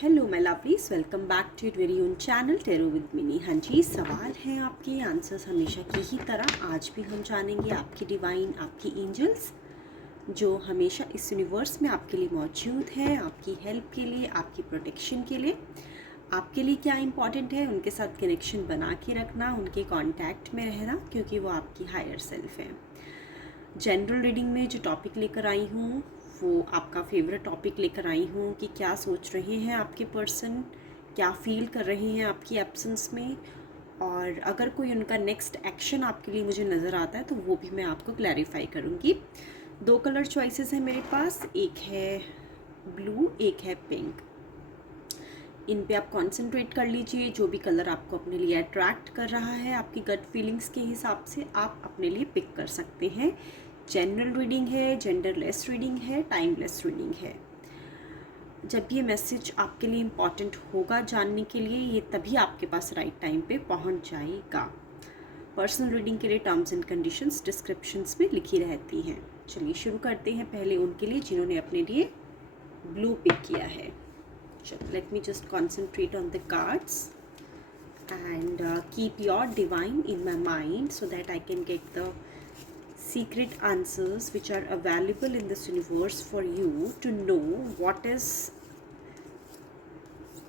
Hello my lovelies, welcome back to it very own channel tarot with Mini. हाँ जी, सवाल हैं आपके, आंसर्स हमेशा की ही तरह आज भी हम जानेंगे आपकी डिवाइन, आपकी एंजल्स जो हमेशा इस यूनिवर्स में आपके लिए मौजूद है, आपकी हेल्प के लिए, आपकी प्रोटेक्शन के लिए। आपके लिए क्या इंपॉर्टेंट है, उनके साथ कनेक्शन बना के रखना, उनके कांटेक्ट में रहना, क्योंकि वो आपकी हायर सेल्फ है। जनरल रीडिंग में जो टॉपिक लेकर आई हूँ वो आपका फेवरेट टॉपिक लेकर आई हूँ कि क्या सोच रहे हैं आपके पर्सन, क्या फील कर रहे हैं आपकी एब्सेंस में, और अगर कोई उनका नेक्स्ट एक्शन आपके लिए मुझे नज़र आता है तो वो भी मैं आपको क्लैरिफाई करूँगी। 2 कलर चॉइसेस हैं मेरे पास, एक है ब्लू, एक है पिंक। इन पे आप कंसंट्रेट कर लीजिए, जो भी कलर आपको अपने लिए अट्रैक्ट कर रहा है आपकी गट फीलिंग्स के हिसाब से आप अपने लिए पिक कर सकते हैं। जनरल रीडिंग है, जेंडरलेस रीडिंग है, टाइमलेस रीडिंग है। जब ये मैसेज आपके लिए इम्पॉर्टेंट होगा जानने के लिए, ये तभी आपके पास राइट टाइम पे पहुंच जाएगा। पर्सनल रीडिंग के लिए टर्म्स एंड कंडीशंस डिस्क्रिप्शंस में लिखी रहती हैं। चलिए शुरू करते हैं, पहले उनके लिए जिन्होंने अपने लिए ब्लू पिक किया है। Let me just concentrate on the cards and keep your divine in my mind so that I can get the secret answers which are available in this universe for you to know what is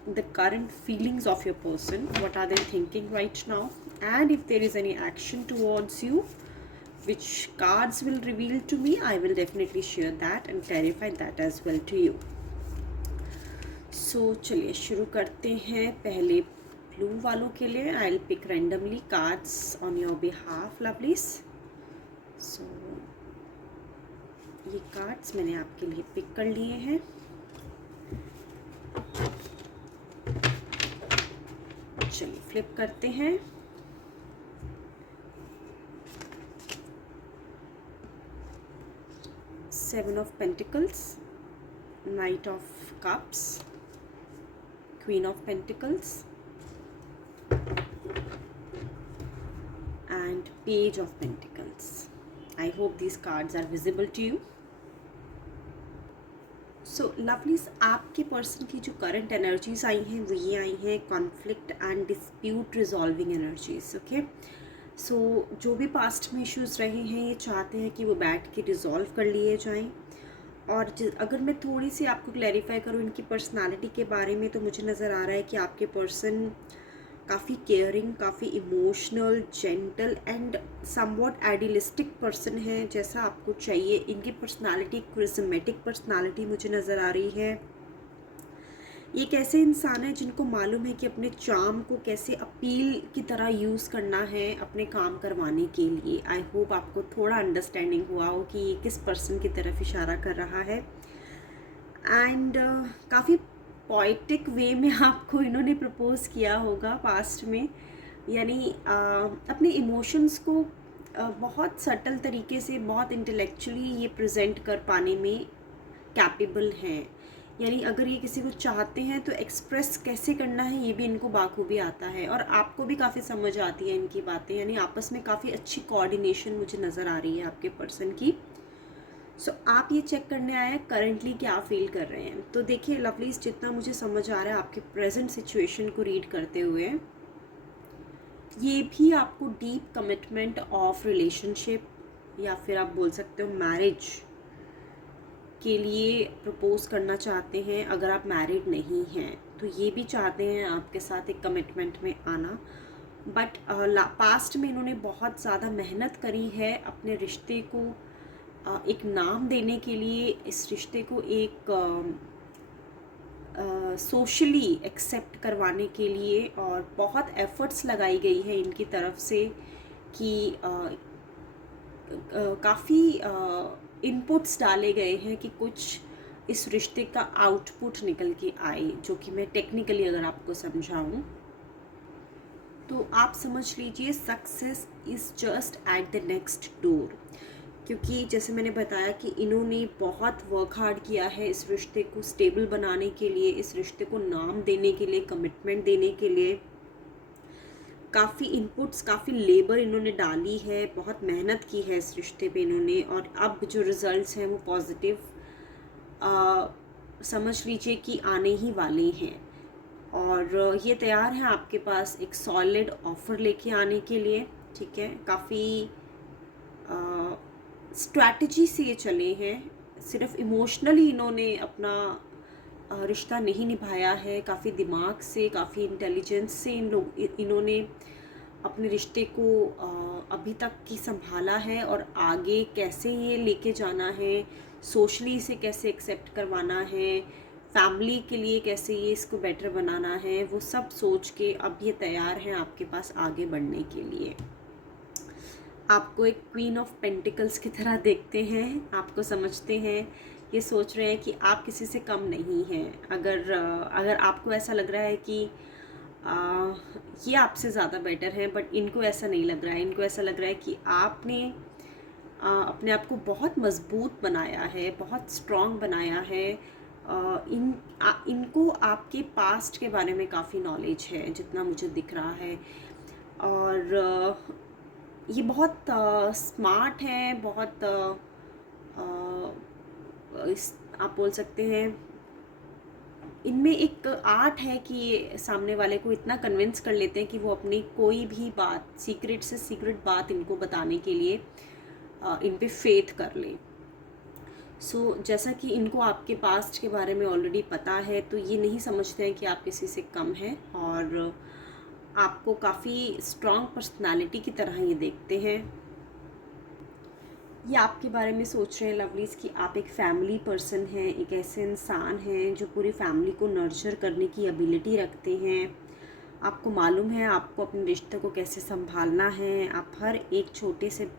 the current feelings of your person, what are they thinking right now, and if there is any action towards you which cards will reveal to me, I will definitely share that and clarify that as well to you. चलिए शुरू करते हैं। पहले blue वालों के लिए I will pick randomly cards on your behalf lovelies. ये cards मैंने आपके लिए पिक कर लिए हैं। चलिए फ्लिप करते हैं। Seven of pentacles, night of cups, Queen of Pentacles and Page of Pentacles. I hope these cards are visible to you. So lovelies, आपके पर्सन की जो करंट एनर्जीज आई हैं वो ये आई हैं conflict and dispute resolving energies. Okay, so जो भी पास्ट में इश्यूज रहे हैं ये चाहते हैं कि वो बैठ के रिजॉल्व कर लिए जाएं। और अगर मैं थोड़ी सी आपको क्लैरिफाई करूँ इनकी पर्सनालिटी के बारे में, तो मुझे नज़र आ रहा है कि आपके पर्सन काफ़ी केयरिंग, काफ़ी emotional, gentle and somewhat idealistic person है, जैसा आपको चाहिए। इनकी पर्सनालिटी क्रिज्मेटिक पर्सनालिटी मुझे नज़र आ रही है। ये एक ऐसे इंसान है जिनको मालूम है कि अपने चार्म को कैसे अपील की तरह यूज़ करना है अपने काम करवाने के लिए। आई होप आपको थोड़ा अंडरस्टैंडिंग हुआ हो कि ये किस पर्सन की तरफ इशारा कर रहा है। एंड काफ़ी पोइटिक वे में आपको इन्होंने प्रपोज किया होगा पास्ट में, यानी अपने इमोशंस को बहुत सटल तरीके से, बहुत इंटेलेक्चुअली ये प्रेजेंट कर पाने में कैपेबल हैं। यानी अगर ये किसी को चाहते हैं तो एक्सप्रेस कैसे करना है ये भी इनको बाखूबी आता है, और आपको भी काफ़ी समझ आती है इनकी बातें। यानी आपस में काफ़ी अच्छी कोऑर्डिनेशन मुझे नज़र आ रही है आपके पर्सन की। सो आप ये चेक करने आए हैं करंटली क्या फील कर रहे हैं। तो देखिए लवलीज, जितना मुझे समझ आ रहा है आपके प्रेजेंट सिचुएशन को रीड करते हुए, ये भी आपको डीप कमिटमेंट ऑफ रिलेशनशिप या फिर आप बोल सकते हो मैरिज के लिए प्रपोज करना चाहते हैं। अगर आप मैरिड नहीं हैं तो ये भी चाहते हैं आपके साथ एक कमिटमेंट में आना, बट पास्ट में इन्होंने बहुत ज़्यादा मेहनत करी है अपने रिश्ते को एक नाम देने के लिए, इस रिश्ते को एक सोशली एक्सेप्ट करवाने के लिए, और बहुत एफर्ट्स लगाई गई है इनकी तरफ से कि काफ़ी इनपुट्स डाले गए हैं कि कुछ इस रिश्ते का आउटपुट निकल के आए, जो कि मैं टेक्निकली अगर आपको समझाऊं तो आप समझ लीजिए success is just at the next door. क्योंकि जैसे मैंने बताया कि इन्होंने बहुत वर्क हार्ड किया है इस रिश्ते को स्टेबल बनाने के लिए, इस रिश्ते को नाम देने के लिए, कमिटमेंट देने के लिए। काफ़ी इनपुट्स, काफ़ी लेबर इन्होंने डाली है, बहुत मेहनत की है इस रिश्ते पे इन्होंने, और अब जो रिज़ल्ट्स हैं वो पॉजिटिव समझ लीजिए कि आने ही वाले हैं, और ये तैयार हैं आपके पास एक सॉलिड ऑफ़र लेके आने के लिए। ठीक है, काफ़ी स्ट्रैटेजी से ये चले हैं, सिर्फ इमोशनली इन्होंने अपना रिश्ता नहीं निभाया है, काफ़ी दिमाग से, काफ़ी इंटेलिजेंस से इन्होंने अपने रिश्ते को अभी तक की संभाला है, और आगे कैसे ये लेके जाना है, सोशली इसे कैसे एक्सेप्ट करवाना है, फैमिली के लिए कैसे ये इसको बेटर बनाना है, वो सब सोच के अब ये तैयार हैं आपके पास आगे बढ़ने के लिए। आपको एक क्वीन ऑफ पेंटिकल्स की तरह देखते हैं, आपको समझते हैं, ये सोच रहे हैं कि आप किसी से कम नहीं हैं। अगर आपको ऐसा लग रहा है कि ये आपसे ज़्यादा बेटर है, बट इनको ऐसा नहीं लग रहा है। इनको ऐसा लग रहा है कि आपने अपने आप को बहुत मज़बूत बनाया है, बहुत स्ट्रॉन्ग बनाया है। इनको आपके पास्ट के बारे में काफ़ी नॉलेज है, जितना मुझे दिख रहा है, और ये बहुत स्मार्ट हैं, बहुत आप बोल सकते हैं इनमें एक आर्ट है कि ये सामने वाले को इतना कन्विंस कर लेते हैं कि वो अपनी कोई भी बात, सीक्रेट से सीक्रेट बात इनको बताने के लिए इन पे फेथ कर ले। जैसा कि इनको आपके पास्ट के बारे में ऑलरेडी पता है, तो ये नहीं समझते हैं कि आप किसी से कम हैं, और आपको काफ़ी स्ट्रॉन्ग पर्सनालिटी की तरह ये देखते हैं। ये आपके बारे में सोच रहे हैं लवलीज़ कि आप एक फैमिली पर्सन हैं, एक ऐसे इंसान हैं जो पूरी फैमिली को नर्चर करने की एबिलिटी रखते हैं। आपको मालूम है आपको अपने रिश्ते को कैसे संभालना है। आप हर एक छोटे से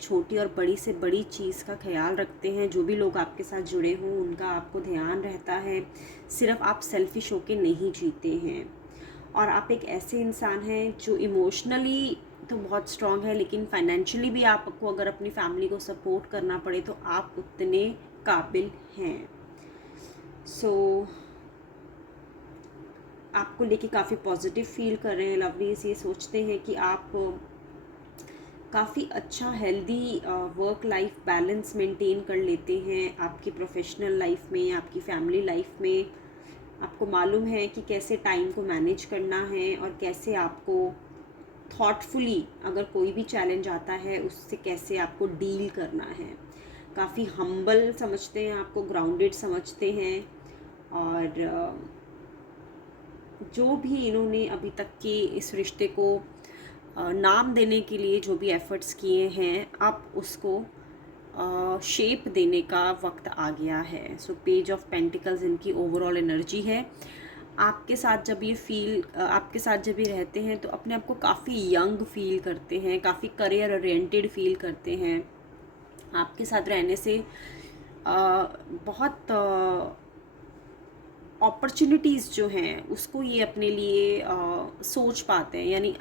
छोटी और बड़ी से बड़ी चीज़ का ख्याल रखते हैं। जो भी लोग आपके साथ जुड़े हों उनका आपको ध्यान रहता है। सिर्फ आप सेल्फिश होके नहीं जीते हैं। और आप एक ऐसे इंसान हैं जो इमोशनली तो बहुत स्ट्रॉन्ग है, लेकिन फाइनेंशियली भी आपको अगर अपनी फैमिली को सपोर्ट करना पड़े तो आप उतने काबिल हैं। आपको लेके काफ़ी पॉजिटिव फील कर रहे हैं लवलीज़। ये सोचते हैं कि आप काफ़ी अच्छा healthy work life balance maintain कर लेते हैं आपकी प्रोफेशनल लाइफ में, आपकी फैमिली लाइफ में। आपको मालूम है कि कैसे टाइम को मैनेज करना है, और कैसे आपको थॉटफुली अगर कोई भी चैलेंज आता है उससे कैसे आपको डील करना है। काफ़ी हम्बल समझते हैं आपको, ग्राउंडेड समझते हैं, और जो भी इन्होंने अभी तक के इस रिश्ते को नाम देने के लिए जो भी एफ़र्ट्स किए हैं, अब उसको शेप देने का वक्त आ गया है। पेज ऑफ पेंटिकल्स इनकी ओवरऑल एनर्जी है। आपके साथ जब ये रहते हैं तो अपने आप को काफ़ी यंग फील करते हैं, काफ़ी करियर ओरिएंटेड फील करते हैं। आपके साथ रहने से बहुत अपॉर्चुनिटीज़ जो हैं उसको ये अपने लिए सोच पाते हैं। यानी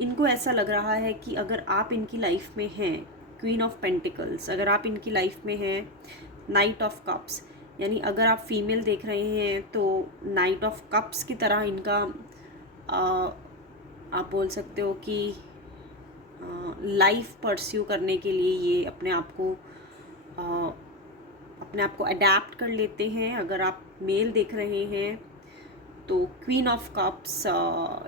इनको ऐसा लग रहा है कि अगर आप इनकी लाइफ में हैं, क्वीन ऑफ पेंटिकल्स अगर आप इनकी लाइफ में हैं, नाइट ऑफ कप्स, यानी अगर आप फीमेल देख रहे हैं तो नाइट ऑफ कप्स की तरह इनका आप बोल सकते हो कि लाइफ परस्यू करने के लिए ये अपने आप को अडेप्ट कर लेते हैं। अगर आप मेल देख रहे हैं तो क्वीन ऑफ कप्स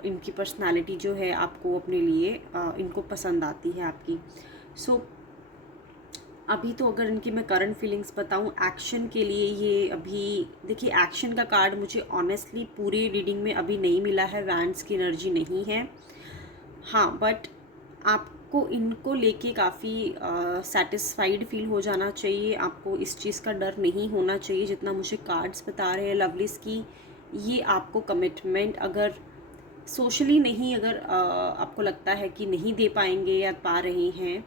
इनकी पर्सनालिटी जो है आपको अपने लिए इनको पसंद आती है आपकी। अभी तो अगर इनकी मैं करंट फीलिंग्स बताऊं एक्शन के लिए, ये अभी देखिए एक्शन का कार्ड मुझे ऑनेस्टली पूरी रीडिंग में अभी नहीं मिला है, वैंड्स की एनर्जी नहीं है। हाँ, बट आपको इनको लेके काफ़ी सेटिस्फाइड फील हो जाना चाहिए। आपको इस चीज़ का डर नहीं होना चाहिए जितना मुझे कार्ड्स बता रहे हैं लवलीज़ की। ये आपको कमिटमेंट अगर सोशली नहीं, अगर आपको लगता है कि नहीं दे पाएंगे या पा रहे हैं,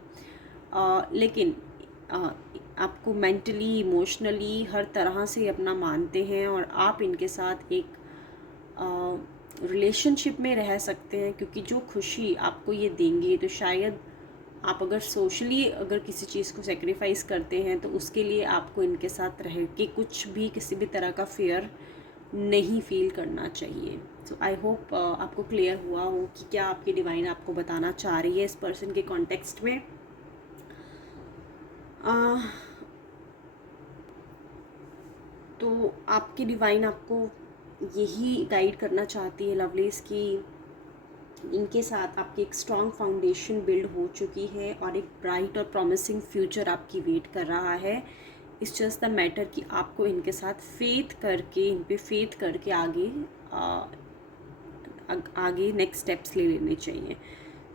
लेकिन आपको मेंटली इमोशनली हर तरह से अपना मानते हैं, और आप इनके साथ एक रिलेशनशिप में रह सकते हैं। क्योंकि जो खुशी आपको ये देंगे, तो शायद आप अगर सोशली अगर किसी चीज़ को सेक्रीफाइस करते हैं तो उसके लिए आपको इनके साथ रह के कुछ भी किसी भी तरह का फेयर नहीं फील करना चाहिए। आई होप आपको क्लियर हुआ हो कि क्या आपकी डिवाइन आपको बताना चाह रही है इस पर्सन के कॉन्टेक्स्ट में। तो आपकी डिवाइन आपको यही गाइड करना चाहती है लवलीज कि इनके साथ आपकी एक स्ट्रॉन्ग फाउंडेशन बिल्ड हो चुकी है और एक ब्राइट और प्रॉमिसिंग फ्यूचर आपकी वेट कर रहा है। इट्स जस्ट द मैटर कि आपको इनके साथ इन पे फेथ करके आगे नेक्स्ट स्टेप्स ले लेने चाहिए।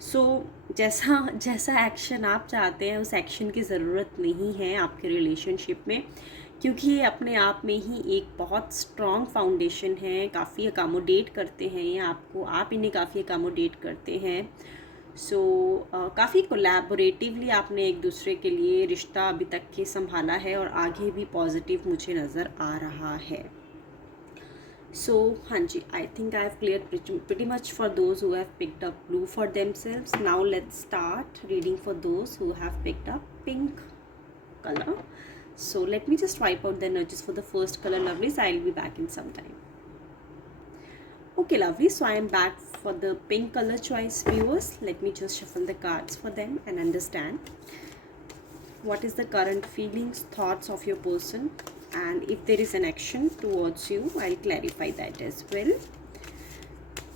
सो जैसा जैसा एक्शन आप चाहते हैं उस एक्शन की ज़रूरत नहीं है आपके रिलेशनशिप में, क्योंकि ये अपने आप में ही एक बहुत स्ट्रॉन्ग फाउंडेशन है। काफ़ी अकामोडेट करते हैं ये आपको, आप इन्हें काफ़ी अकामोडेट करते हैं। सो काफ़ी कोलैबोरेटिवली आपने एक दूसरे के लिए रिश्ता अभी तक के संभाला है और आगे भी पॉजिटिव मुझे नज़र आ रहा है। So हाँ जी, I think I have cleared pretty much for those who have picked up blue for themselves. Now let's start reading for those who have picked up pink color. So let me just wipe out the energies for the first color, lovelies. I'll be back in some time. Okay, lovely. So I am back for the pink color choice viewers. Let me just shuffle the cards for them and understand what is the current feelings, thoughts of your person, and if there is an action towards you, I'll clarify that as well.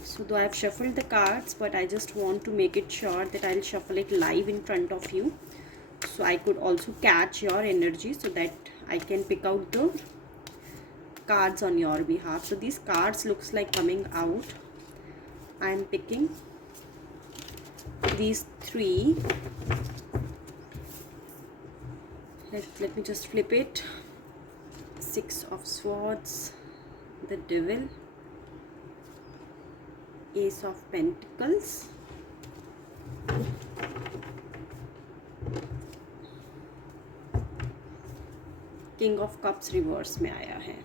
So though I've shuffled the cards, but I just want to make it sure that I'll shuffle it live in front of you, so I could also catch your energy so that I can pick out the cards on your behalf. So these cards looks like coming out. I'm picking these three. Let me just flip it. Six of Swords, the Devil, Ace of Pentacles, King of Cups reverse में आया है.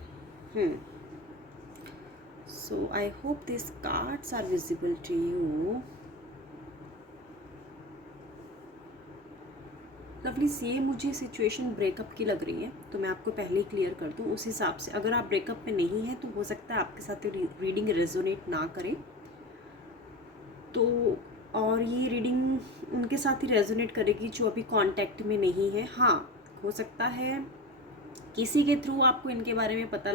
So I hope these cards are visible to you. Lovelies, ये मुझे situation breakup की लग रही है, तो मैं आपको पहले ही क्लियर कर दूँ उस हिसाब से। अगर आप ब्रेकअप में नहीं हैं तो हो सकता है आपके साथ रीडिंग रेजोनेट ना करे, तो और ये रीडिंग उनके साथ ही रेजोनेट करेगी जो अभी कांटेक्ट में नहीं है। हाँ, हो सकता है किसी के थ्रू आपको इनके बारे में पता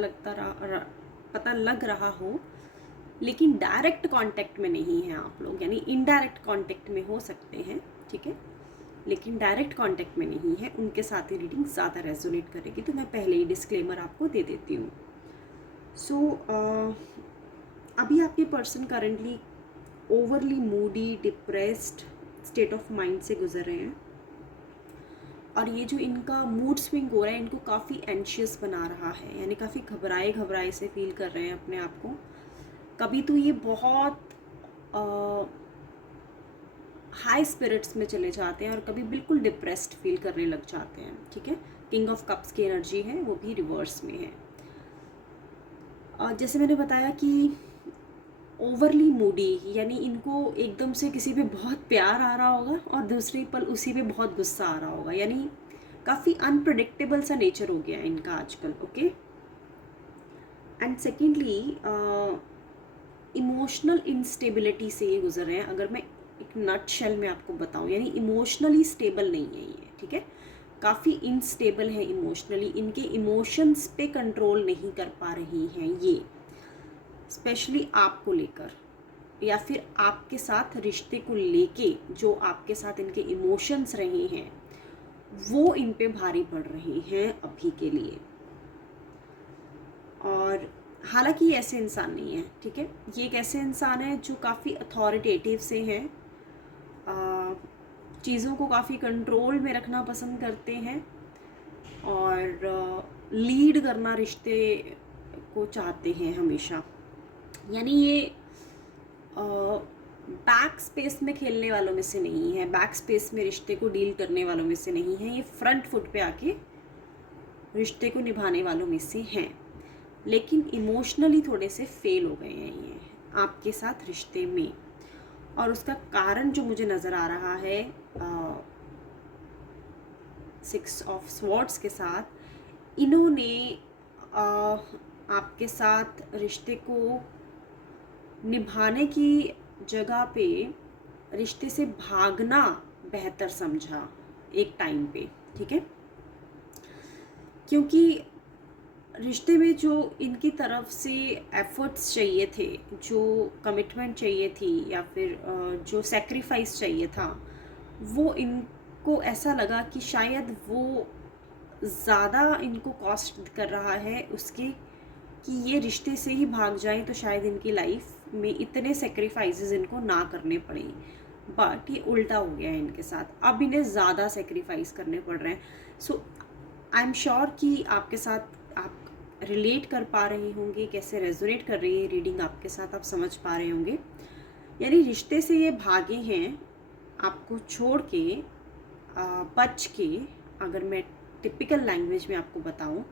लग रहा हो, लेकिन डायरेक्ट कांटेक्ट में नहीं है आप लोग, यानी इनडायरेक्ट कांटेक्ट में हो सकते हैं, ठीक है, लेकिन डायरेक्ट कांटेक्ट में नहीं है। उनके साथ ही रीडिंग ज़्यादा रेजोनेट करेगी, तो मैं पहले ही डिस्क्लेमर आपको दे देती हूँ। सो अभी आपके person currently overly Moody, depressed state of mind से गुजर रहे हैं, और ये जो इनका मूड स्विंग हो रहा है इनको काफ़ी एंशियस बना रहा है, यानी काफ़ी घबराए से फील कर रहे हैं अपने आप को। कभी तो ये बहुत हाई स्पिरिट्स में चले जाते हैं और कभी बिल्कुल डिप्रेस्ड फील करने लग जाते हैं, ठीक है। किंग ऑफ कप्स की एनर्जी है, वो भी रिवर्स में है। और जैसे मैंने बताया कि ओवरली मूडी, यानी इनको एकदम से किसी पे बहुत प्यार आ रहा होगा और दूसरे पल उसी पे बहुत गुस्सा आ रहा होगा, यानी काफ़ी अनप्रडिक्टेबल सा नेचर हो गया है इनका आजकल, okay. And secondly emotional instability से ये गुजर रहे हैं। अगर मैं एक नट शेल में आपको बताऊं, यानी इमोशनली स्टेबल नहीं है ये, ठीक है, काफ़ी इनस्टेबल है इमोशनली। इनके इमोशंस पे कंट्रोल नहीं कर पा रही हैं ये, स्पेशली आपको लेकर या फिर आपके साथ रिश्ते को लेके जो आपके साथ इनके इमोशंस रहे हैं वो इन पे भारी पड़ रहे हैं अभी के लिए। और हालांकि ये ऐसे इंसान नहीं है, ठीक है, ये एक ऐसे इंसान है जो काफ़ी अथॉरिटेटिव से हैं, चीज़ों को काफ़ी कंट्रोल में रखना पसंद करते हैं और लीड करना रिश्ते को चाहते हैं हमेशा। यानी ये बैक स्पेस में खेलने वालों में से नहीं है, बैक स्पेस में रिश्ते को डील करने वालों में से नहीं है, ये फ्रंट फुट पे आके रिश्ते को निभाने वालों में से हैं, लेकिन इमोशनली थोड़े से फेल हो गए हैं ये आपके साथ रिश्ते में। और उसका कारण जो मुझे नज़र आ रहा है 6 ऑफ स्वॉर्ड्स के साथ, इन्होंने आपके साथ रिश्ते को निभाने की जगह पे रिश्ते से भागना बेहतर समझा एक टाइम पे, ठीक है, क्योंकि रिश्ते में जो इनकी तरफ से एफर्ट्स चाहिए थे, जो कमिटमेंट चाहिए थी, या फिर जो सेक्रीफाइस चाहिए था, वो इनको ऐसा लगा कि शायद वो ज़्यादा इनको कॉस्ट कर रहा है उसके, कि ये रिश्ते से ही भाग जाएं तो शायद इनकी लाइफ में इतने सेक्रीफाइसेस इनको ना करने पड़े। बट ये उल्टा हो गया है इनके साथ, अब इन्हें ज़्यादा सेक्रीफाइस करने पड़ रहे हैं। सो आई एम श्योर कि आपके साथ आप रिलेट कर पा रहे होंगे, कैसे रेजोनेट कर रही है रीडिंग आपके साथ, आप समझ पा रहे होंगे। यानी रिश्ते से ये भागे हैं आपको छोड़ के, बच के। अगर मैं टिपिकल लैंग्वेज में आपको बताऊं,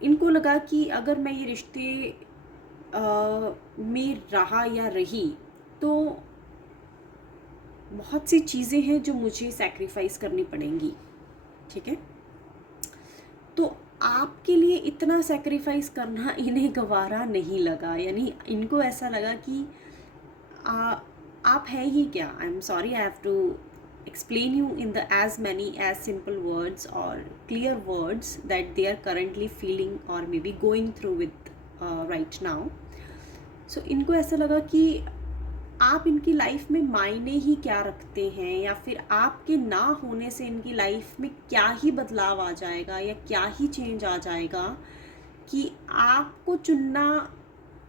इनको लगा कि अगर मैं ये रिश्ते में रहा या रही तो बहुत सी चीज़ें हैं जो मुझे सैक्रिफाइस करनी पड़ेंगी, ठीक है। तो आपके लिए इतना सैक्रिफाइस करना इन्हें गवारा नहीं लगा। यानी इनको ऐसा लगा कि आप है ही क्या। I am sorry, I have to explain you in the as many as simple words or clear words that they are currently feeling or maybe going through with right now. So इनको ऐसा लगा कि आप इनकी life में मायने ही क्या रखते हैं, या फिर आपके ना होने से इनकी लाइफ में क्या ही बदलाव आ जाएगा या क्या ही चेंज आ जाएगा, कि आपको चुनना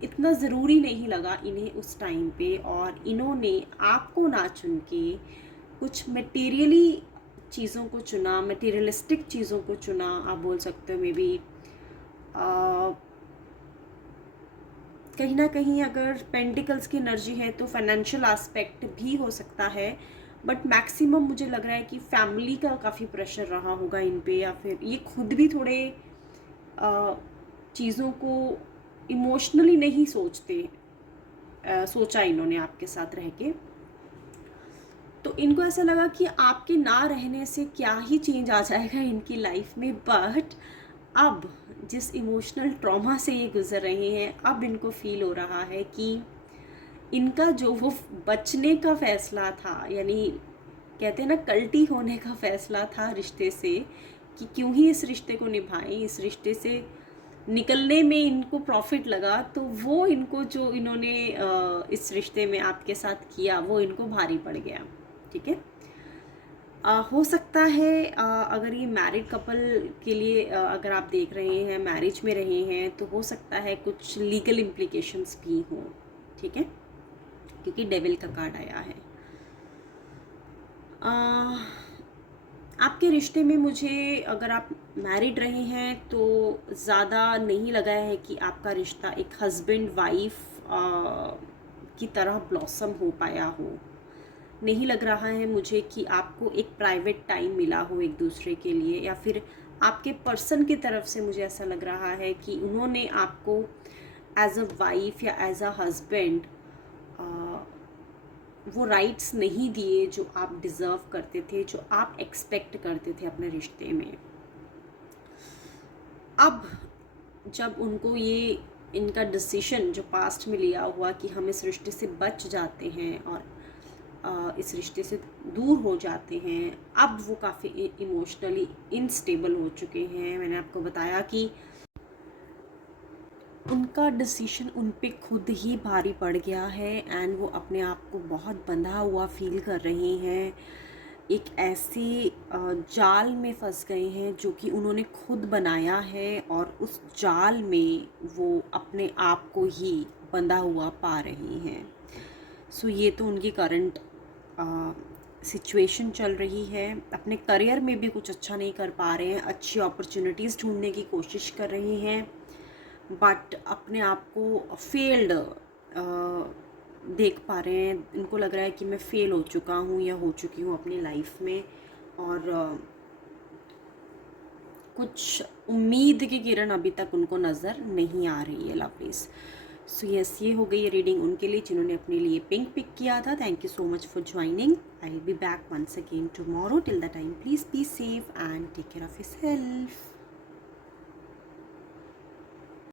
इतना ज़रूरी नहीं लगा इन्हें उस टाइम पे। और इन्होंने आपको ना चुन के कुछ मटेरियली चीज़ों को चुना, मटेरियलिस्टिक चीज़ों को चुना, आप बोल सकते हो। मे बी कहीं ना कहीं अगर पेंटिकल्स की एनर्जी है तो फाइनेंशियल एस्पेक्ट भी हो सकता है, बट मैक्सिमम मुझे लग रहा है कि फैमिली का काफ़ी प्रेशर रहा होगा इन पे, या फिर ये खुद भी थोड़े चीज़ों को इमोशनली नहीं सोचते, सोचा इन्होंने आपके साथ रह के। तो इनको ऐसा लगा कि आपके ना रहने से क्या ही चेंज आ जाएगा इनकी लाइफ में। बट अब जिस इमोशनल ट्रॉमा से ये गुजर रहे हैं, अब इनको फील हो रहा है कि इनका जो वो बचने का फैसला था, यानी कहते हैं ना कल्टी होने का फैसला था रिश्ते से, कि क्यों ही इस रिश्ते को निभाएं, इस रिश्ते से निकलने में इनको प्रॉफिट लगा, तो वो इनको जो इन्होंने इस रिश्ते में आपके साथ किया वो इनको भारी पड़ गया, ठीक है। हो सकता है अगर ये मैरिड कपल के लिए अगर आप देख रहे हैं, मैरिज में रहे हैं, तो हो सकता है कुछ लीगल इम्प्लिकेशंस भी हों, ठीक है, क्योंकि डेविल का कार्ड आया है। आपके रिश्ते में मुझे, अगर आप मैरिड रहे हैं तो ज़्यादा नहीं लगा है कि आपका रिश्ता एक हस्बैंड वाइफ की तरह ब्लॉसम हो पाया हो। नहीं लग रहा है मुझे कि आपको एक प्राइवेट टाइम मिला हो एक दूसरे के लिए, या फिर आपके पर्सन की तरफ से मुझे ऐसा लग रहा है कि उन्होंने आपको एज अ वाइफ या एज अ हस्बैंड वो राइट्स नहीं दिए जो आप डिज़र्व करते थे, जो आप एक्सपेक्ट करते थे अपने रिश्ते में। अब जब उनको ये इनका डिसीजन जो पास्ट में लिया हुआ कि हम इस रिश्ते से बच जाते हैं और इस रिश्ते से दूर हो जाते हैं, अब वो काफ़ी इमोशनली इनस्टेबल हो चुके हैं। मैंने आपको बताया कि उनका डिसीजन उन पे खुद ही भारी पड़ गया है, एंड वो अपने आप को बहुत बंधा हुआ फील कर रहे हैं। एक ऐसे जाल में फंस गए हैं जो कि उन्होंने खुद बनाया है, और उस जाल में वो अपने आप को ही बंधा हुआ पा रहे हैं। सो ये तो उनकी करंट सिचुएशन चल रही है। अपने करियर में भी कुछ अच्छा नहीं कर पा रहे हैं, अच्छी अपॉर्चुनिटीज़ ढूंढने की कोशिश कर रहे हैं, बट अपने आप को फेल्ड देख पा रहे हैं। इनको लग रहा है कि मैं फेल हो चुका हूँ या हो चुकी हूँ अपनी लाइफ में, और कुछ उम्मीद की किरण अभी तक उनको नज़र नहीं आ रही है लवलीज। सो यस, ये हो गई रीडिंग उनके लिए जिन्होंने अपने लिए पिंक पिक किया था। Thank you so much for joining. I will be back once again tomorrow. Till the time please be safe and take care of yourself.